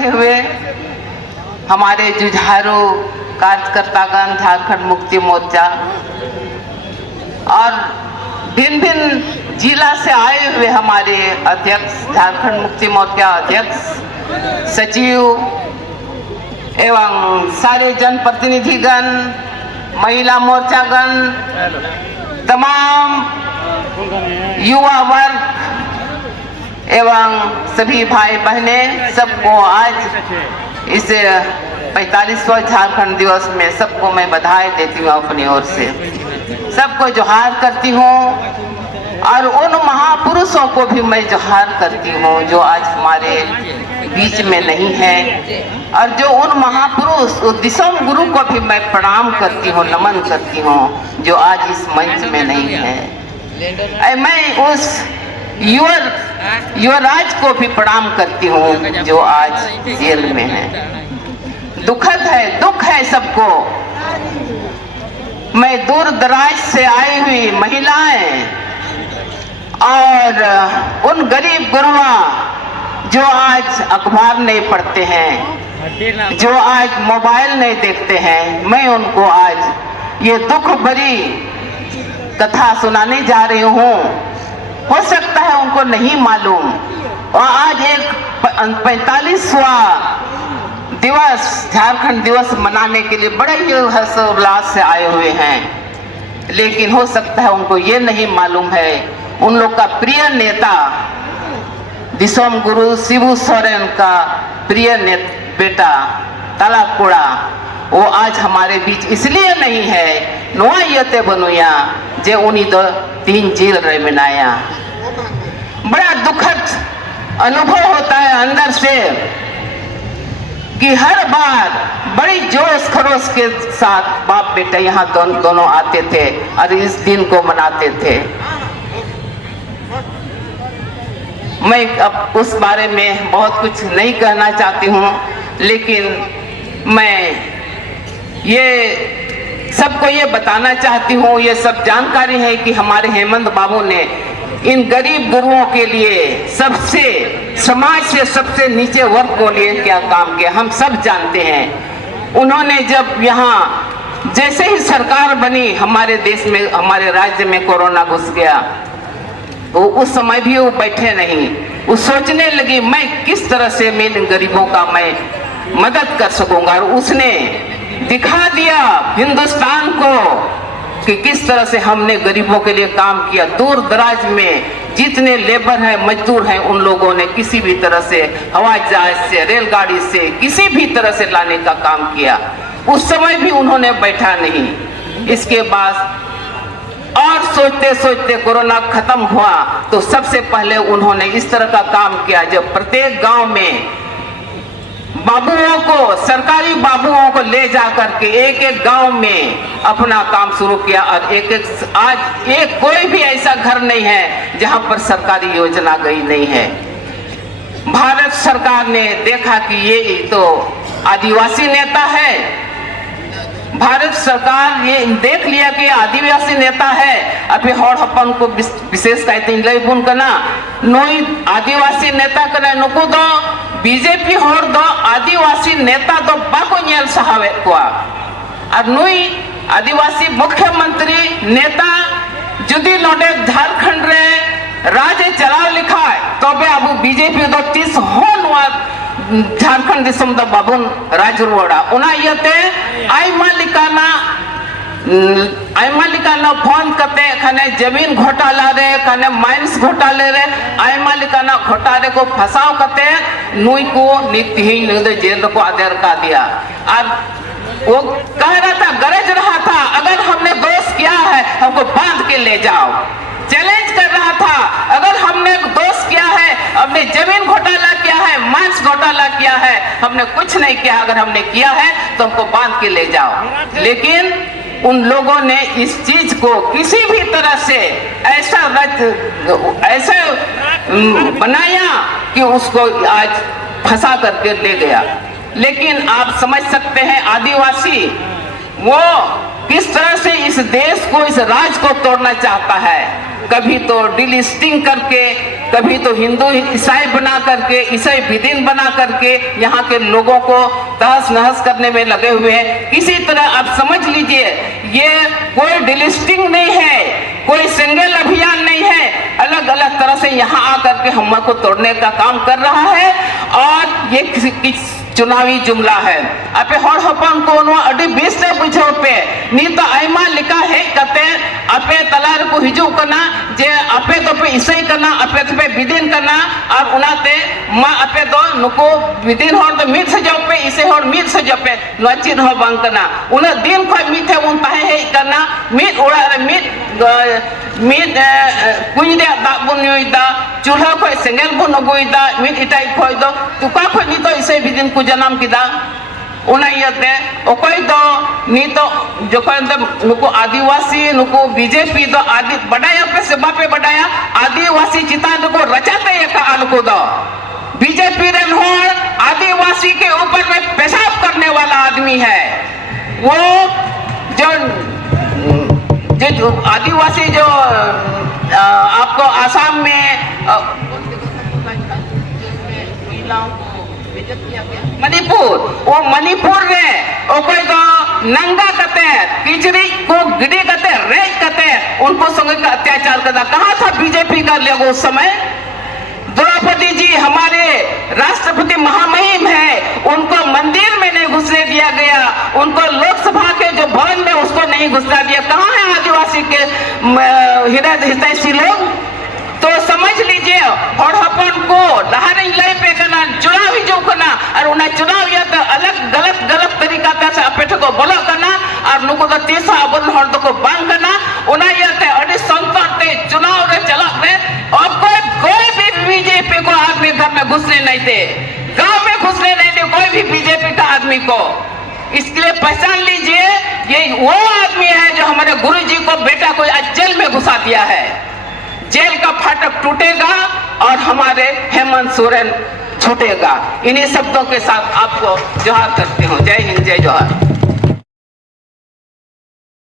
हुए हमारे जुझारू कार्यकर्तागण झारखंड मुक्ति मोर्चा और भिन्न भिन्न जिला से आए हुए हमारे अध्यक्ष, झारखंड मुक्ति मोर्चा अध्यक्ष, सचिव एवं सारे जनप्रतिनिधिगण, महिला मोर्चागण, तमाम युवा वर्ग एवं सभी भाई बहने, सबको आज इस 45वां झारखंड दिवस में सबको मैं बधाई देती हूँ। अपनी ओर से सबको जोहार करती हूँ और उन महापुरुषों को भी मैं जोहार करती हूँ जो आज हमारे बीच में नहीं है, और जो उन महापुरुष दिसम गुरु को भी मैं प्रणाम करती हूँ, नमन करती हूँ जो आज इस मंच में नहीं है। मैं उस युवराज को भी प्रणाम करती हूँ जो आज जेल में है। दुखद है, दुख है सबको। मैं दूर दराज से आई हुई महिलाएं और उन गरीब गुरुआ जो आज अखबार नहीं पढ़ते हैं, जो आज मोबाइल नहीं देखते हैं, मैं उनको आज ये दुख भरी कथा सुनाने जा रही हूँ। हो सकता है उनको नहीं मालूम, और आज एक 45वां दिवस, झारखंड दिवस मनाने के लिए बड़े ही हर्षोल्लास से आए हुए हैं, लेकिन हो सकता है उनको ये नहीं मालूम है उन लोग का प्रिय नेता दिसोम गुरु शिबू सोरेन का प्रिय बेटा तालाकुड़ा, वो आज हमारे बीच इसलिए नहीं है नोआ यते बनुया जे उन्हीं दो 3 जेल रे मिनाया। बड़ा दुखद अनुभव होता है अंदर से कि हर बार बड़ी जोश खरोश के साथ बाप बेटा यहाँ दोनों आते थे और इस दिन को मनाते थे। मैं अब उस बारे में बहुत कुछ नहीं कहना चाहती हूँ, लेकिन मैं ये सबको ये बताना चाहती हूँ, ये सब जानकारी है कि हमारे हेमंत बाबू ने इन गरीब गुरुओं के लिए सबसे समाज से सबसे नीचे वर्ग को लिए क्या काम किया हम सब जानते हैं। उन्होंने जब यहाँ जैसे ही सरकार बनी हमारे देश में, हमारे राज्य में कोरोना घुस गया, तो उस समय भी वो बैठे नहीं, वो सोचने लगी मैं किस तरह से इन गरीबों का मैं मदद कर सकूंगा, और उसने दिखा दिया हिंदुस्तान को कि किस तरह से हमने गरीबों के लिए काम किया। दूर दराज में जितने लेबर हैं, मजदूर हैं, उन लोगों ने किसी भी तरह से हवाई जहाज से, रेलगाड़ी से, किसी भी तरह से लाने का काम किया। उस समय भी उन्होंने बैठा नहीं। इसके बाद और सोचते सोचते कोरोना खत्म हुआ तो सबसे पहले उन्होंने इस तरह का काम किया, जब प्रत्येक गांव में बाबुओं को, सरकारी बाबुओं को ले जा करके एक एक गांव में अपना काम शुरू किया, और आज एक कोई भी ऐसा घर नहीं है जहां पर सरकारी योजना गई नहीं है। भारत सरकार ने देखा कि ये तो आदिवासी नेता है, भारत सरकार ये देख लिया कि आदिवासी नेता है, अभी हर अपन को विशेष कहते हैं करना नोई आदिवासी नेता करे नुकु दो बीजेपी हर दो आदिवासी नेता दो बाको नेल सहावे को, और नुई आदिवासी मुख्यमंत्री नेता जुदी नोडे झारखंड रे राज्य चलाव लिखा तबे अब बीजेपी दो 30 होनवा झारखंड दिसम द बाबुन राजरुवाड़ा उना यते आइमा लिकाना फोन करते खाने जमीन घोटाला रे, खाने माइंस घोटाले रे, आइमा लिकाना घोटाले को फंसाव करते नुई को नित्य जेल को आदेर का दिया। और वो कह रहा था, गरज रहा था, अगर हमने दोष किया है हमको बांध के ले जाओ। चैलेंज कर रहा था, अगर हमने दोष किया है, हमने जमीन घोटाला किया है, मांस घोटाला किया है, हमने कुछ नहीं किया, अगर हमने किया है तो हमको बांध के ले जाओ। लेकिन उन लोगों ने इस चीज को किसी भी तरह से ऐसा बनाया कि उसको आज फंसा करके ले गया। लेकिन आप समझ सकते हैं आदिवासी वो किस तरह से इस देश को, इस राज को तोड़ना चाहता है। कभी तो डिलिस्टिंग करके, कभी तो हिंदू ईसाई बना करके, ईसाई विदीन बना करके यहाँ के लोगों को तहस नहस करने में लगे हुए हैं। किसी तरह आप समझ लीजिए, ये कोई डिलिस्टिंग नहीं है, कोई सिंगल अभियान नहीं है, अलग अलग तरह से यहाँ आकर के हमको तोड़ने का काम कर रहा है। और ये चुनावी जुमला है। अपे हर हपन को अड़ी बेस से बुझो पे नी तो आयमा लिखा है कते अपे तलार को हिजू करना जे अपे तो पे इसे करना, अपे तो पे विदिन करना और उनाते मा अपे तो नुको विदिन हर तो मीट से जाओ पे इसे हर मीट से जाओ पे नचिन हो बांग करना उन दिन खोई मीट है उन ताहे है करना मीट उड़ा मीट कुछ दे दाबुन योइदा चूल्हा खोई सेंगल बुन अगुइदा मीट इटाई खोई दो तुका खोई नी तो इसे विदिन को जन्म किदा उना इयते ओकोई दो नी तो जोखन तो नुको आदिवासी नुको बीजेपी दो आदि बढ़ाया पे सेबा पे बढ़ाया आदिवासी चितान को रचाते ये का अनुको दो बीजेपी रे होर आदिवासी के ऊपर में पेशाब करने वाला आदमी है। वो जो आदिवासी जो आपको आसाम में मणिपुर वो मणिपुर रे ओकोई तो नंगा कते किचरी को गिडी कते रेप कते उनको संग का अत्याचार करता कहाँ था बीजेपी का लोग उस समय। द्रौपदी जी हमारे राष्ट्रपति महामहिम है, उनको मंदिर में नहीं घुसने दिया गया, उनको लोकसभा के जो भवन में उसको नहीं घुसना दिया। कहाँ है आदिवासी के हितैषी लोग? तो समझ लीजिए और अपन को लहरें ले पे करना चुनाव ही जो करना और उन्हें चुनाव या तो अलग गलत तरीका से अपेठ को बोला करना और नुको तो तीसरा अबन हर को बांग करना उन्हें यह थे अड़ी संकट थे चुनाव रे चला रे और कोई भी बीजेपी को आदमी घर में घुसने नहीं थे, गांव में घुसने नहीं थे कोई भी बीजेपी का आदमी को। इसके लिए पहचान लीजिए ये वो आदमी है जो हमारे गुरु जी को बेटा को आज जेल में घुसा दिया है। जेल का फाटक टूटेगा और हमारे हेमंत सोरेन छूटेगा। इन्हीं शब्दों के साथ आपको जोहार करती हूँ। जय हिंद, जय जोहार।